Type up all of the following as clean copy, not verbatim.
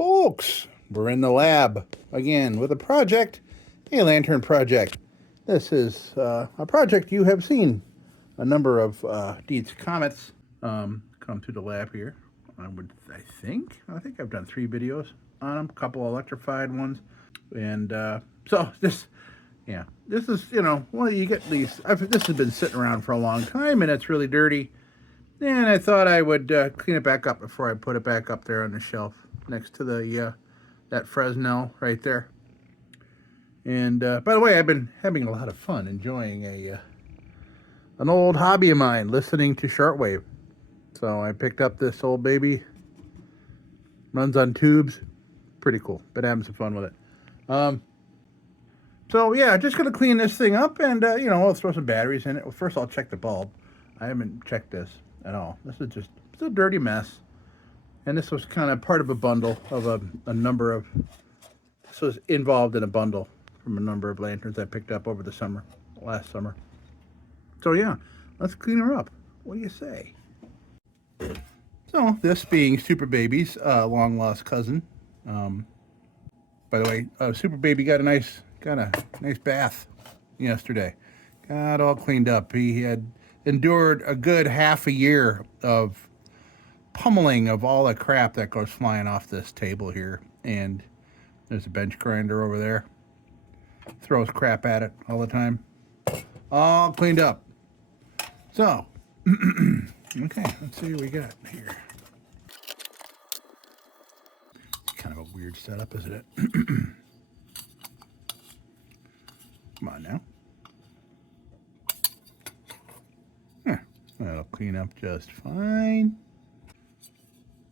Folks, we're in the lab again with a project, a lantern project. This is a project you have seen a number of Dietz comets come through the lab here. I think I've done 3 videos on them, a couple electrified ones, and so this is well, you get these. This has been sitting around for a long time and it's really dirty. And I thought I would clean it back up before I put it back up there on the shelf next to the that Fresnel right there. And by the way, I've been having a lot of fun enjoying an old hobby of mine, listening to shortwave. So I picked up this old baby, runs on tubes, pretty cool. Been having some fun with it. So yeah, just gonna clean this thing up and I'll throw some batteries in it. Well, first I'll check the bulb. I haven't checked this at all. This is just a dirty mess. And this was kind of part of a bundle of a number of, this was involved in a bundle from a number of lanterns I picked up over the summer, last summer. So yeah, let's clean her up. What do you say? So this being Super Baby's long lost cousin. By the way, Super Baby got a nice bath yesterday. Got all cleaned up. He had endured a good half a year of pummeling of all the crap that goes flying off this table here. And there's a bench grinder over there. Throws crap at it all the time. All cleaned up. So, okay, let's see what we got here. Kind of a weird setup, isn't it? Come on now. That'll clean up just fine.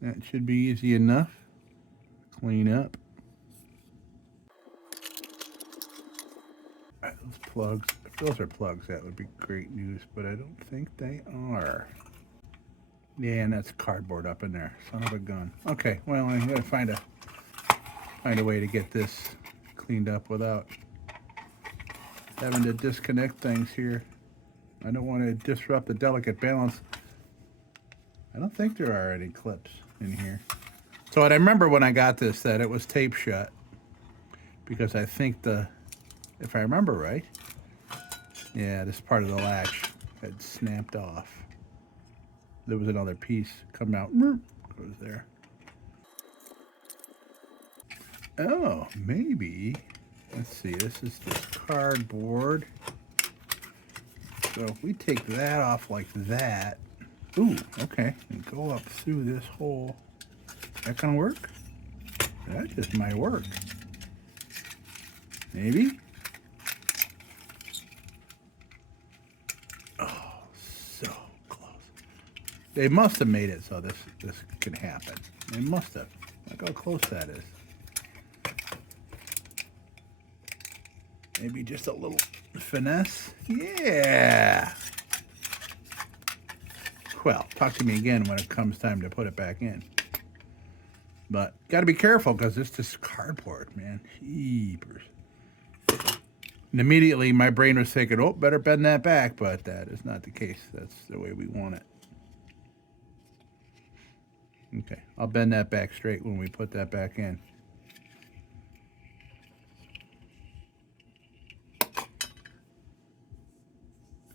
That should be easy enough. Clean up. All right, those plugs. If those are plugs, that would be great news, but I don't think they are. Yeah, and that's cardboard up in there. Son of a gun. Okay, well, I gotta find a way to get this cleaned up without having to disconnect things here. I don't want to disrupt the delicate balance. I don't think there are any clips in here. So I remember when I got this that it was tape shut, because I think if I remember right, yeah, this part of the latch had snapped off. There was another piece come out, goes there. Oh, maybe, let's see, this is just cardboard. So if we take that off like that, ooh, okay, and go up through this hole, that gonna work? That just might work. Maybe? Oh, so close. They must have made it so this can happen. They must have. Look how close that is. Maybe just a little finesse. Yeah. Well, talk to me again when it comes time to put it back in. But got to be careful because it's just cardboard, man. Jeepers. And immediately my brain was thinking, oh, better bend that back. But that is not the case. That's the way we want it. Okay, I'll bend that back straight when we put that back in.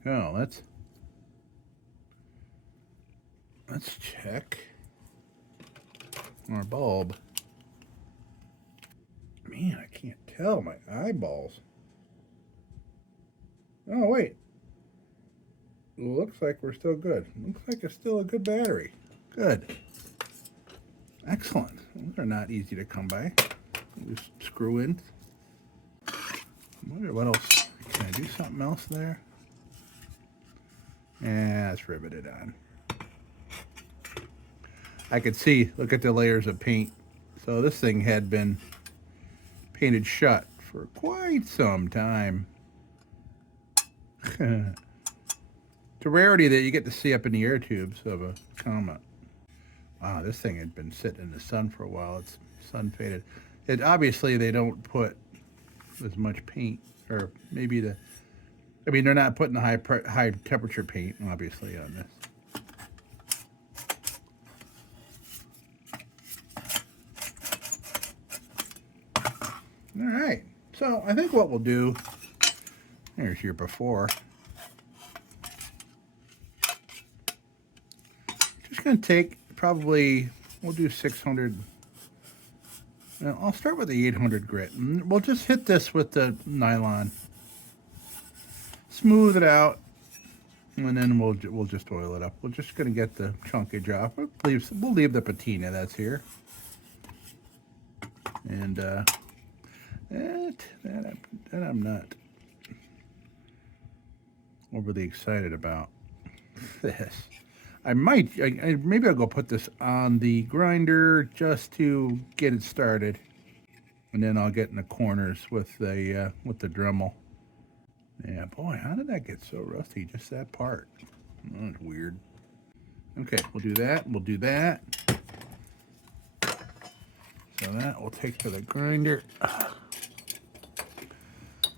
Oh, let's check our bulb. Man, I can't tell my eyeballs. Oh, wait. Looks like we're still good. Looks like it's still a good battery. Good. Excellent. Those are not easy to come by. Just screw in. I wonder what else. Can I do something else there? Yeah, it's riveted on. I could see, look at the layers of paint. So this thing had been painted shut for quite some time. It's a rarity that you get to see up in the air tubes of a comet. Wow, this thing had been sitting in the sun for a while. It's sun faded. Obviously they don't put as much paint, or maybe they're not putting the high temperature paint, obviously, on this. All right. So I think what we'll do, there's your before. Just going to take probably, we'll do 600. I'll start with the 800 grit. And we'll just hit this with the nylon. Smooth it out. And then we'll just oil it up. We're just going to get the chunkage off. We'll leave the patina that's here. And that I'm not overly excited about this. Maybe I'll go put this on the grinder just to get it started, and then I'll get in the corners with the Dremel. Yeah, boy, how did that get so rusty? Just that part. Oh, that's weird. Okay, we'll do that. We'll do that. So that we'll take to the grinder.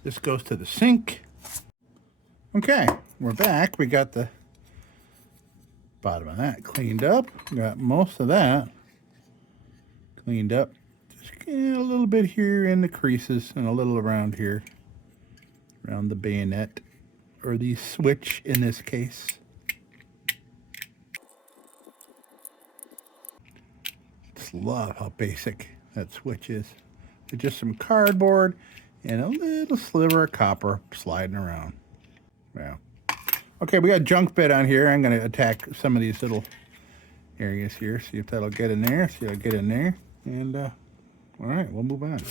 This goes to the sink. Okay, we're back. We got the bottom of that cleaned up. Got most of that cleaned up. Just get a little bit here in the creases and a little around here. Around the bayonet, or the switch in this case. Just love how basic that switch is. It's just some cardboard and a little sliver of copper sliding around. Wow. Okay, we got junk bit on here. I'm going to attack some of these little areas here. See if that'll get in there. See if it'll get in there. And, all right, we'll move on.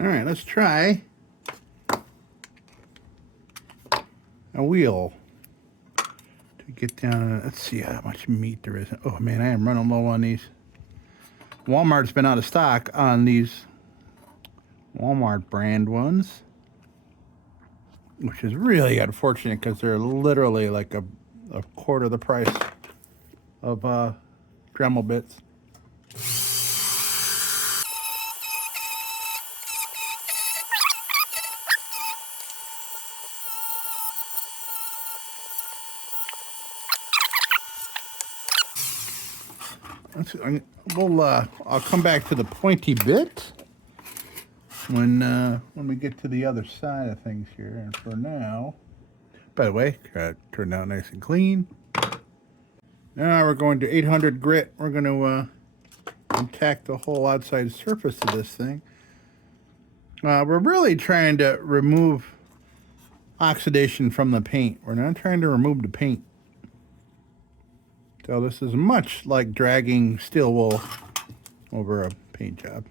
All right, let's try a wheel to get down. Let's see how much meat there is. Oh man, I am running low on these. Walmart's been out of stock on these Walmart brand ones, which is really unfortunate because they're literally like a quarter the price of Dremel bits. I'll come back to the pointy bit when we get to the other side of things here. And for now, by the way, turned out nice and clean. Now we're going to 800 grit. We're going to attack the whole outside surface of this thing. We're really trying to remove oxidation from the paint. We're not trying to remove the paint. So this is much like dragging steel wool over a paint job,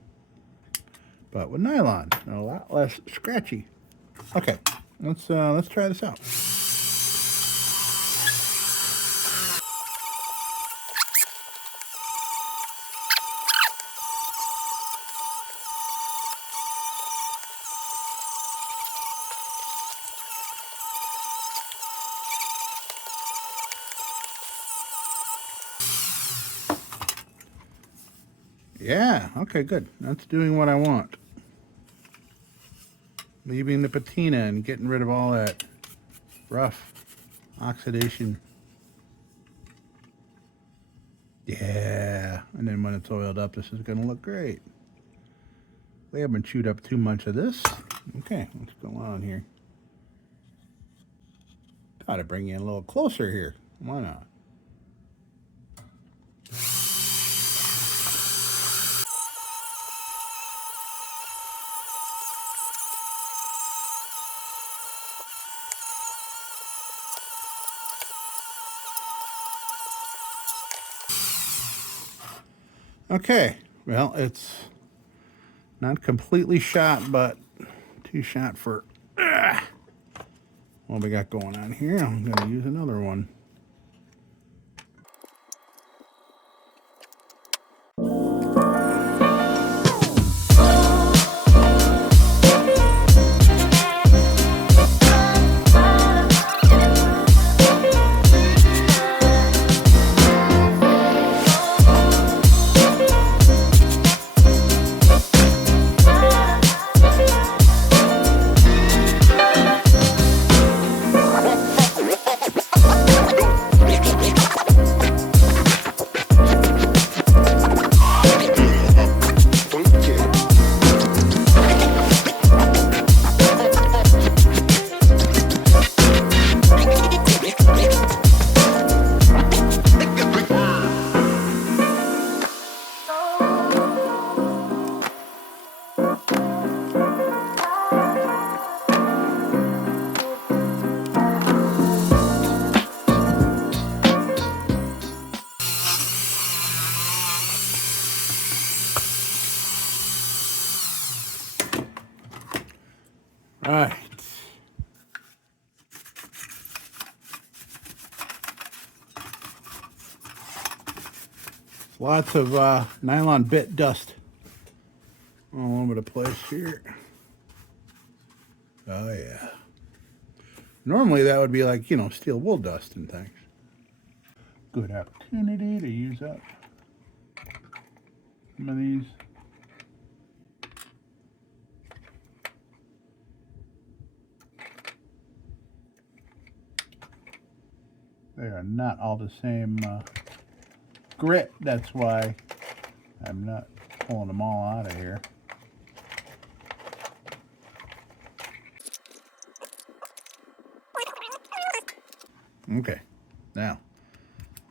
but with nylon, and a lot less scratchy. Okay, let's try this out. Yeah, okay, good. That's doing what I want. Leaving the patina and getting rid of all that rough oxidation. Yeah, and then when it's oiled up, this is going to look great. We haven't chewed up too much of this. Okay, what's going on here? Got to bring you in a little closer here. Why not? Okay, well, it's not completely shot, but too shot for what we got going on here. I'm going to use another one. right. Lots of nylon bit dust all over the place here. Oh, yeah. Normally that would be like, you know, steel wool dust and things. Good opportunity to use up some of these. They are not all the same grit. That's why I'm not pulling them all out of here. Okay, now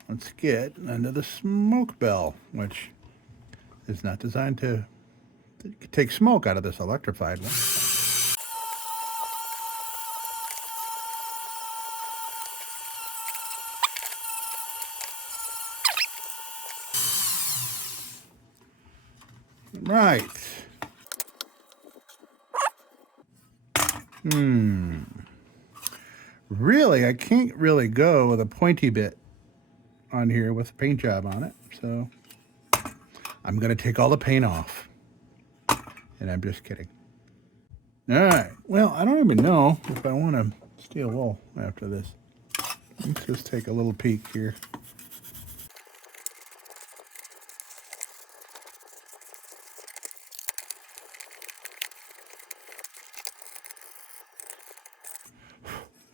let's get under the smoke bell, which is not designed to take smoke out of this electrified one. Right. Really, I can't really go with a pointy bit on here with a paint job on it, so I'm going to take all the paint off. And I'm just kidding. All right. Well, I don't even know if I want to steel wool after this. Let's just take a little peek here.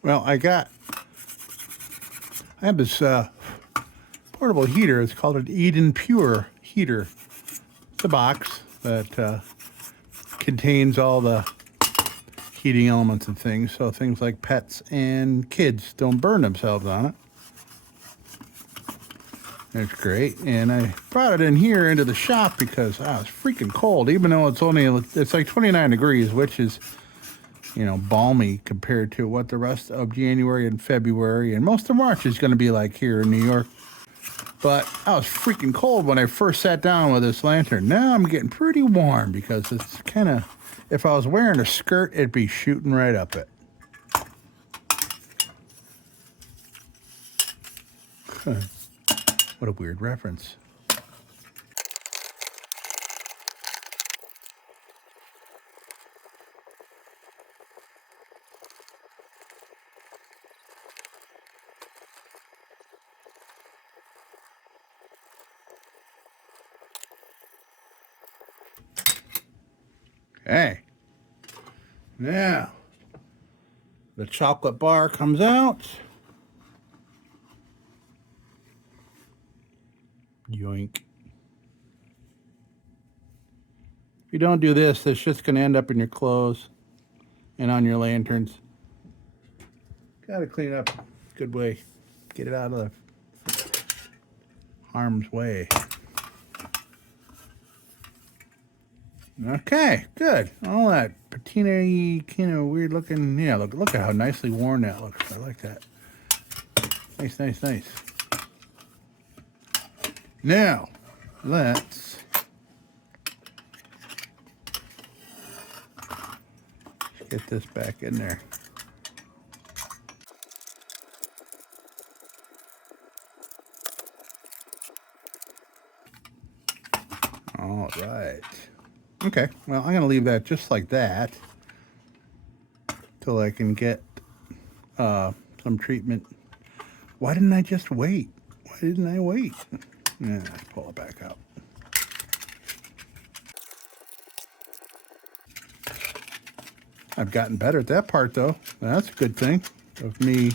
Well, I have this portable heater. It's called an Eden Pure heater. It's a box that contains all the heating elements and things, so things like pets and kids don't burn themselves on it. That's great. And I brought it in here into the shop because it's freaking cold, even though it's like 29 degrees, which is, you know, balmy compared to what the rest of January and February and most of March is going to be like here in New York. But I was freaking cold when I first sat down with this lantern. Now I'm getting pretty warm because it's kind of, if I was wearing a skirt, it'd be shooting right up it. What a weird reference. Okay. Now, the chocolate bar comes out. Yoink. If you don't do this, this shit's going to end up in your clothes and on your lanterns. Got to clean up. Good way. Get it out of the harm's way. Okay, good. All that patina-y, kind of weird looking. Yeah, look at how nicely worn that looks. I like that. Nice, nice, nice. Now, let's get this back in there. All right. Okay, well, I'm going to leave that just like that till I can get some treatment. Why didn't I just wait? Why didn't I wait? Yeah, let's pull it back out. I've gotten better at that part, though. That's a good thing of me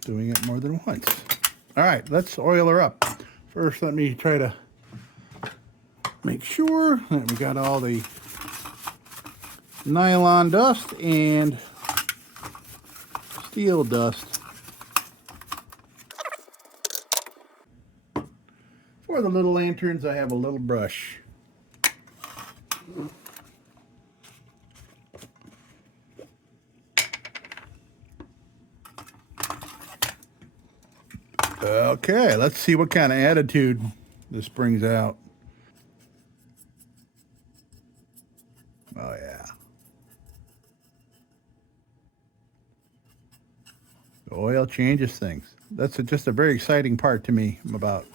doing it more than once. All right, let's oil her up. First, let me try to make sure that we got all the nylon dust and steel dust. For the little lanterns, I have a little brush. Okay, let's see what kind of attitude this brings out. Oh, yeah. The oil changes things. That's just a very exciting part to me about,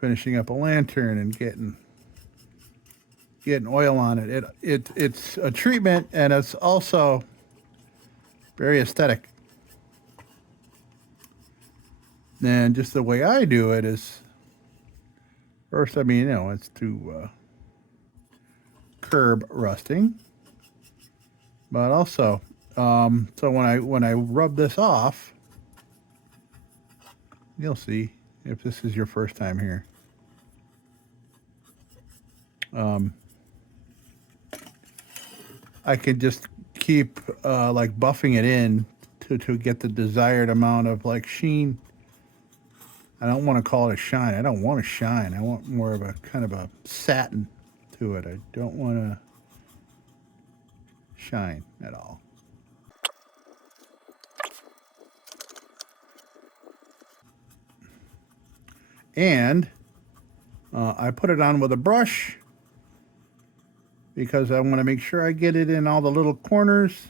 finishing up a lantern and getting oil on it. It's a treatment, and it's also very aesthetic. And just the way I do it is, first, it's to curb rusting, but also, so when I rub this off, you'll see if this is your first time here. I could just keep like buffing it in to get the desired amount of like sheen. I don't want to call it a shine. I don't want a shine. I want more of a kind of a satin to it. I don't want to shine at all. And I put it on with a brush because I want to make sure I get it in all the little corners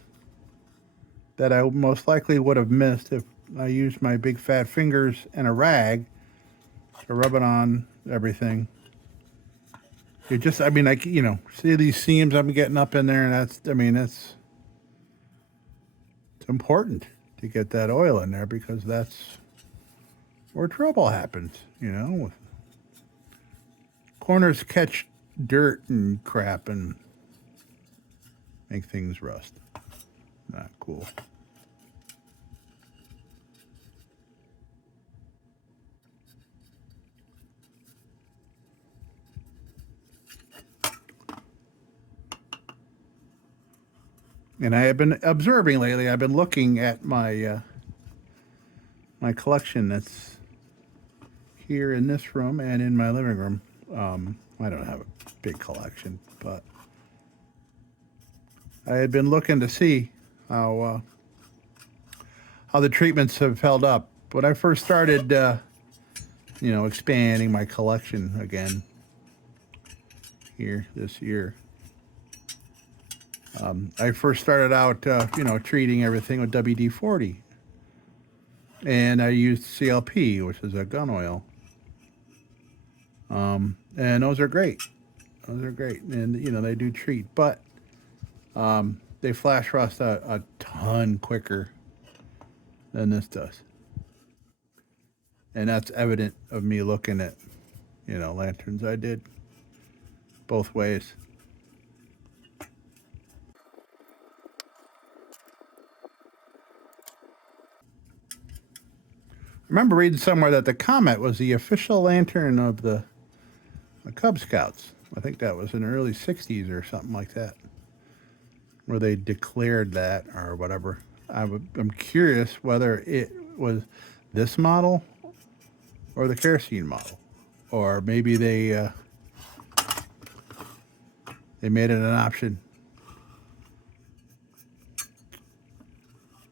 that I most likely would have missed if I used my big fat fingers and a rag to rub it on everything. It just, see these seams I'm getting up in there, and it's important to get that oil in there because that's where trouble happens, Corners catch dirt and crap and make things rust. Not cool. And I have been observing lately. I've been looking at my my collection that's here in this room and in my living room. I don't have a big collection, but I had been looking to see how the treatments have held up. When I first started, expanding my collection again here this year, I first started out, treating everything with WD-40, and I used CLP, which is a gun oil. And those are great. And they do treat, but they flash rust a ton quicker than this does. And that's evident of me looking at, lanterns I did both ways. I remember reading somewhere that the Comet was the official lantern of the Cub Scouts. I think that was in the early 60s or something like that, where they declared that or whatever. I'm curious whether it was this model or the kerosene model, or maybe they made it an option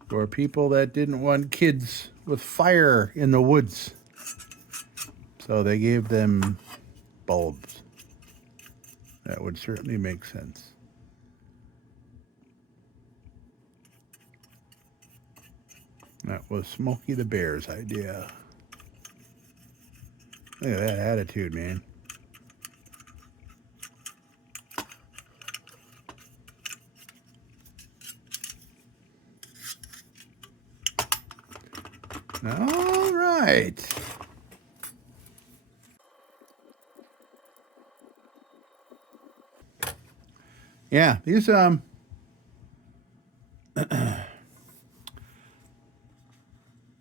for people that didn't want kids with fire in the woods. So they gave them bulbs. That would certainly make sense. That was Smokey the Bear's idea. Look at that attitude, man. All right. Yeah, these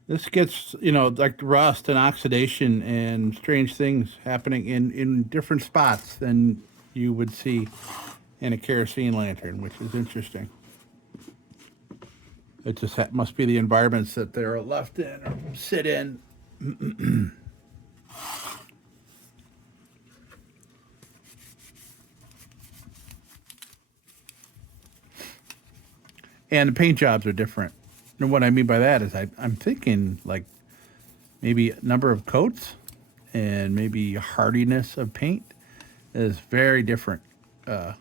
this gets, like rust and oxidation and strange things happening in different spots than you would see in a kerosene lantern, which is interesting. It just must be the environments that they're left in or sit in. And the paint jobs are different. And what I mean by that is I'm thinking like maybe number of coats and maybe hardiness of paint is very different. I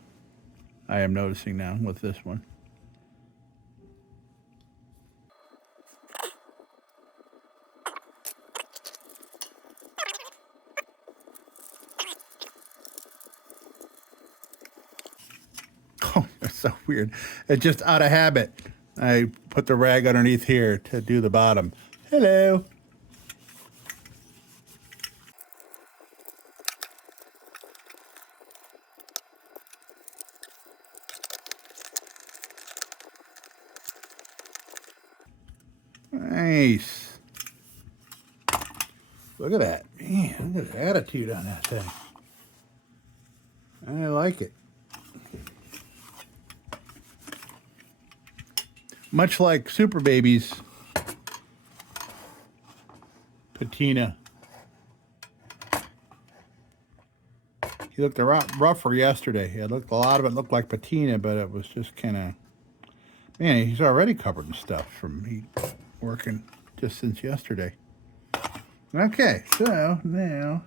am noticing now with this one. so weird. It's just out of habit. I put the rag underneath here to do the bottom. Hello. Nice. Look at that. Man, look at the attitude on that thing. I like it. Much like Super Baby's patina. He looked a lot rougher yesterday. A lot of it looked like patina, but it was just kind of... Man, he's already covered in stuff from he working just since yesterday. Okay, so now...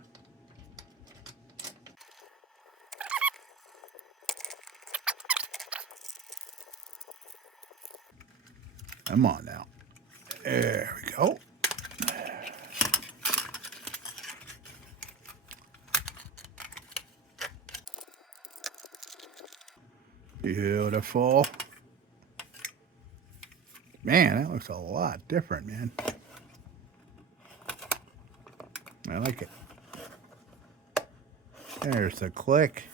Come on now. There we go. Beautiful. Man, that looks a lot different, man. I like it. There's the click.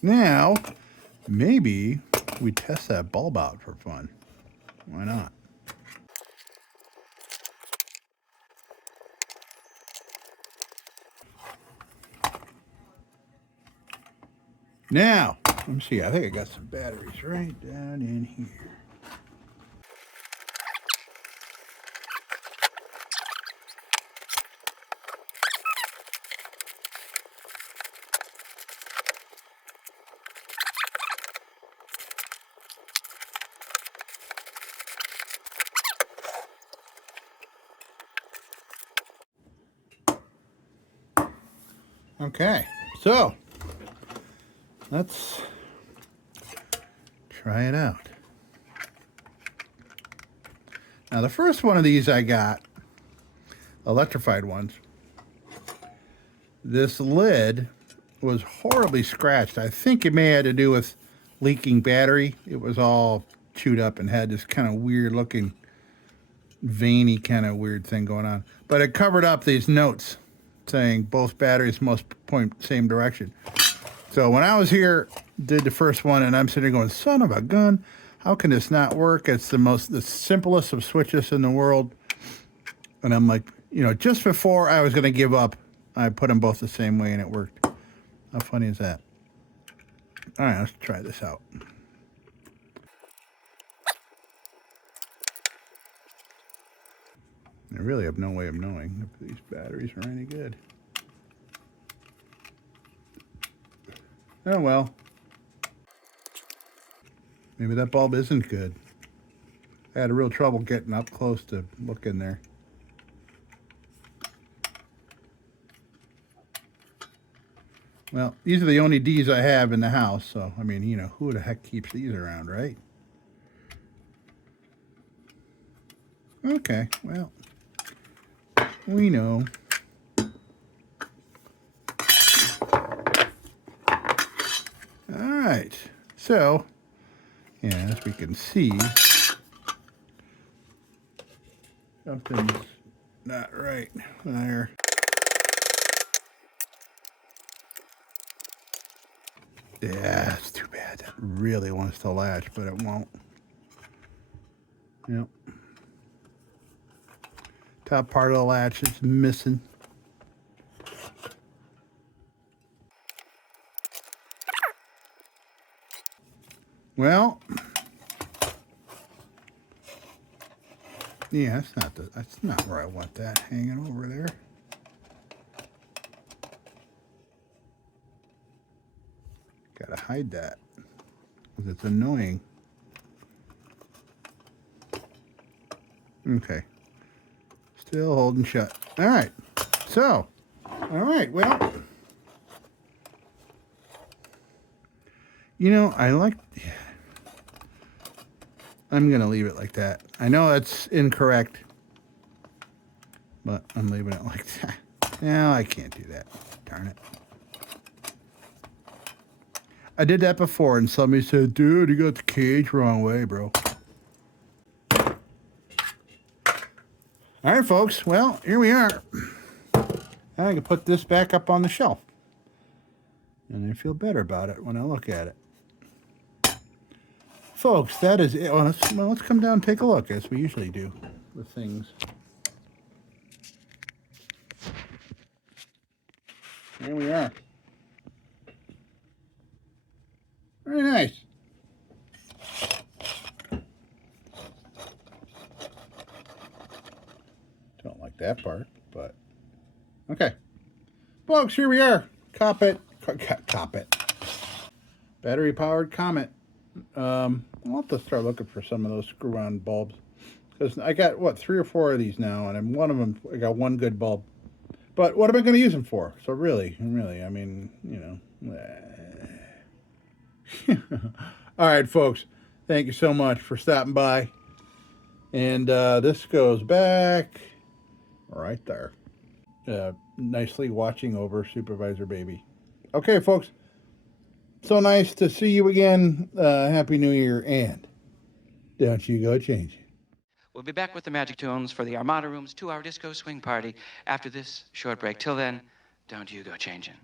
Now, maybe we test that bulb out for fun. Why not? Now, let me see. I think I got some batteries right down in here. Okay, so let's try it out. Now, the first one of these I got, electrified ones, this lid was horribly scratched. I think it may have to do with leaking battery. It was all chewed up and had this kind of weird looking, veiny kind of weird thing going on. But it covered up these notes saying both batteries must point same direction. So when I was here, did the first one, and I'm sitting going, son of a gun, how can this not work? It's the simplest of switches in the world. And I'm like, you know, just before I was going to give up, I put them both the same way and it worked. How funny is that? All right, let's try this out. I really have no way of knowing if these batteries are any good. Oh well. Maybe that bulb isn't good. I had a real trouble getting up close to look in there. Well, these are the only D's I have in the house, so, I mean, you know, who the heck keeps these around, right? Okay, well, we know. All right, so, yeah, as we can see, something's not right there. Yeah, it's too bad. That really wants to latch, but it won't. Yep. Top part of the latch is missing. Well, yeah, that's not where I want that hanging over there. Gotta hide that, because it's annoying. Okay. Still holding shut. All right. So, all right, well, you know, I'm going to leave it like that. I know that's incorrect, but I'm leaving it like that. No, I can't do that. Darn it. I did that before, and somebody said, dude, you got the cage wrong way, bro. All right, folks. Well, here we are. I can put this back up on the shelf. And I feel better about it when I look at it. Folks, that is it. Well, let's come down and take a look, as we usually do with things. Here we are. Very nice. Don't like that part, but okay. Folks, here we are. Comet. Battery-powered Comet. I'll have to start looking for some of those screw-on bulbs. Because I got, what, 3 or 4 of these now, and one of them, I got one good bulb. But what am I going to use them for? So really, I mean, you know. All right, folks. Thank you so much for stopping by. And this goes back right there. Nicely watching over Supervisor Baby. Okay, folks. So nice to see you again. Happy New Year, and don't you go changing. We'll be back with the Magic Tunes for the Armada Room's 2-hour disco swing party after this short break. Till then, don't you go changing.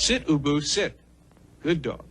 Sit, Ubu, sit. Good dog.